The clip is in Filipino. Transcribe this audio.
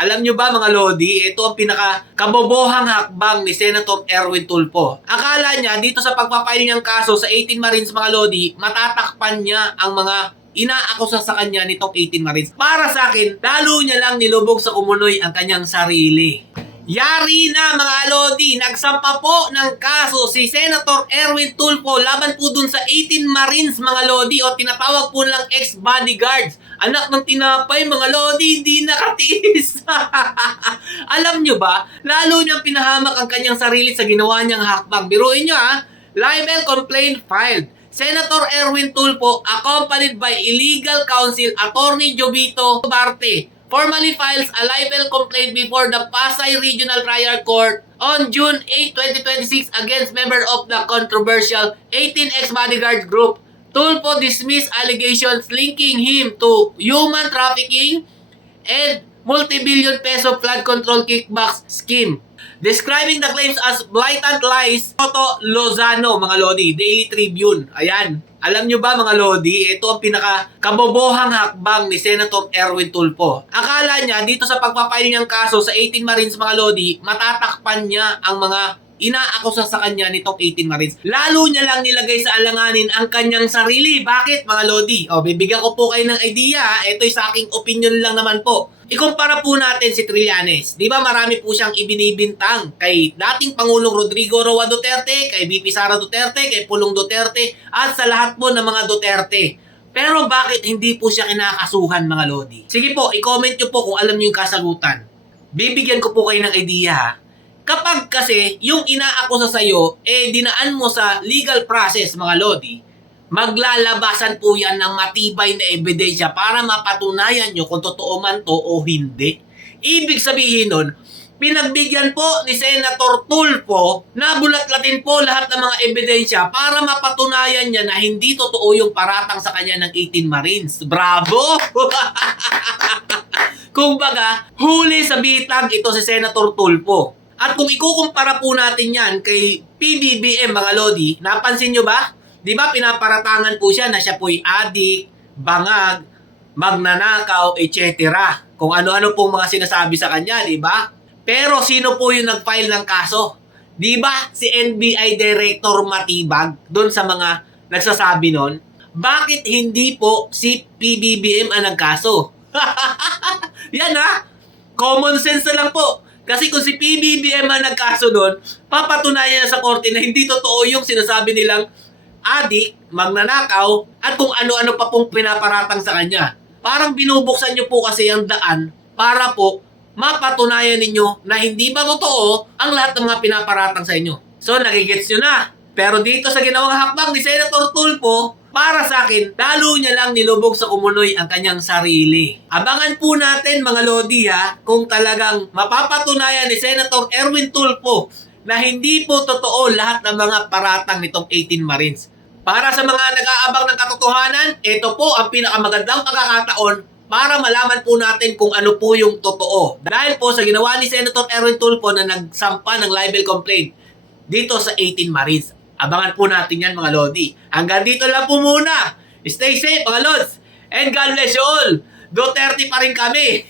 Alam nyo ba mga Lodi, ito ang pinaka-kabobohang hakbang ni Senator Erwin Tulfo. Akala niya dito sa pagpapail niyang kaso sa 18 Marines mga Lodi, matatakpan niya ang mga inaakusa sa kanya nitong 18 Marines. Para sa akin, lalo niya lang nilubog sa kumunoy ang kanyang sarili. Yari na mga Lodi, nagsampa po ng kaso si Senator Erwin Tulfo laban po dun sa 18 Marines mga Lodi o tinatawag po lang ex-bodyguards. Anak ng tinapay mga Lodi, hindi nakatiis. Alam nyo ba, lalo niyang pinahamak ang kanyang sarili sa ginawa niyang hakbang. Biruin nyo libel complaint filed. Senator Erwin Tulfo accompanied by illegal counsel Attorney Jovito Barte formally files a libel complaint before the Pasay Regional Trial Court on June 8, 2026 against member of the controversial 18 ex-bodyguard group. Tulfo dismissed allegations linking him to human trafficking and multi-billion peso flood control kickbacks scheme. Describing the claims as blatant lies, Toto Lozano, mga Lodi, Daily Tribune. Ayan. Alam nyo ba mga Lodi, ito ang pinaka-kabobohang hakbang ni Senator Erwin Tulfo. Akala niya dito sa pagpapail niyang kaso sa 18 Marines mga Lodi, matatakpan niya ang mga inaakusa sa kanya nitong 18 Marines. Lalo niya lang nilagay sa alanganin ang kanyang sarili. Bakit mga Lodi? Bibigyan ko po kayo ng idea. Ito'y sa aking opinion lang naman po. Ikumpara po natin si Trillanes. Di ba marami po siyang ibinibintang kay dating Pangulong Rodrigo Roa Duterte, kay VP Sara Duterte, kay Pulong Duterte, at sa lahat po ng mga Duterte. Pero bakit hindi po siya kinakasuhan mga Lodi? Sige po, i-comment nyo po kung alam nyo yung kasagutan. Bibigyan ko po kayo ng idea Kapag kasi yung inaakusa sa'yo, dinaan mo sa legal process mga Lodi, maglalabasan po yan ng matibay na ebidensya para mapatunayan nyo kung totoo man to o hindi. Ibig sabihin nun, pinagbigyan po ni Senator Tulfo na bulat-latin po lahat ng mga ebidensya para mapatunayan niya na hindi totoo yung paratang sa kanya ng 18 Marines. Bravo! Kumbaga, huli sa bitag ito si Senator Tulfo. At kung ikukumpara po natin yan kay PBBM mga Lodi, napansin nyo ba? Di ba pinaparatangan po siya na siya po'y adik, bangag, magnanakaw, etc. Kung ano-ano pong mga sinasabi sa kanya, di ba? Pero sino po yung nag-file ng kaso? Di ba si NBI Director Matibag doon sa mga nagsasabi nun? Bakit hindi po si PBBM ang nagkaso? Yan common sense na lang po. Kasi kung si PBBM ang nagkaso doon, papatunayan niya sa korte na hindi totoo yung sinasabi nilang adik, magnanakaw, at kung ano-ano pa pong pinaparatang sa kanya. Parang binubuksan niyo po kasi ang daan para po mapatunayan ninyo na hindi ba totoo ang lahat ng mga pinaparatang sa inyo. So, nagigets nyo na. Pero dito sa ginawang hakbang ni Senator Tulfo, para sa akin, lalo niya lang nilubog sa kumunoy ang kanyang sarili. Abangan po natin mga Lodi kung talagang mapapatunayan ni Senator Erwin Tulfo na hindi po totoo lahat ng mga paratang nitong 18 Marines. Para sa mga nag-aabang ng katotohanan, ito po ang pinakamagandang pagkakataon para malaman po natin kung ano po yung totoo. Dahil po sa ginawa ni Senator Erwin Tulfo na nagsampa ng libel complaint dito sa 18 Marines. Abangan po natin yan mga Lodi. Hanggang dito lang po muna. Stay safe mga Lods. And God bless you all. Duterte pa rin kami.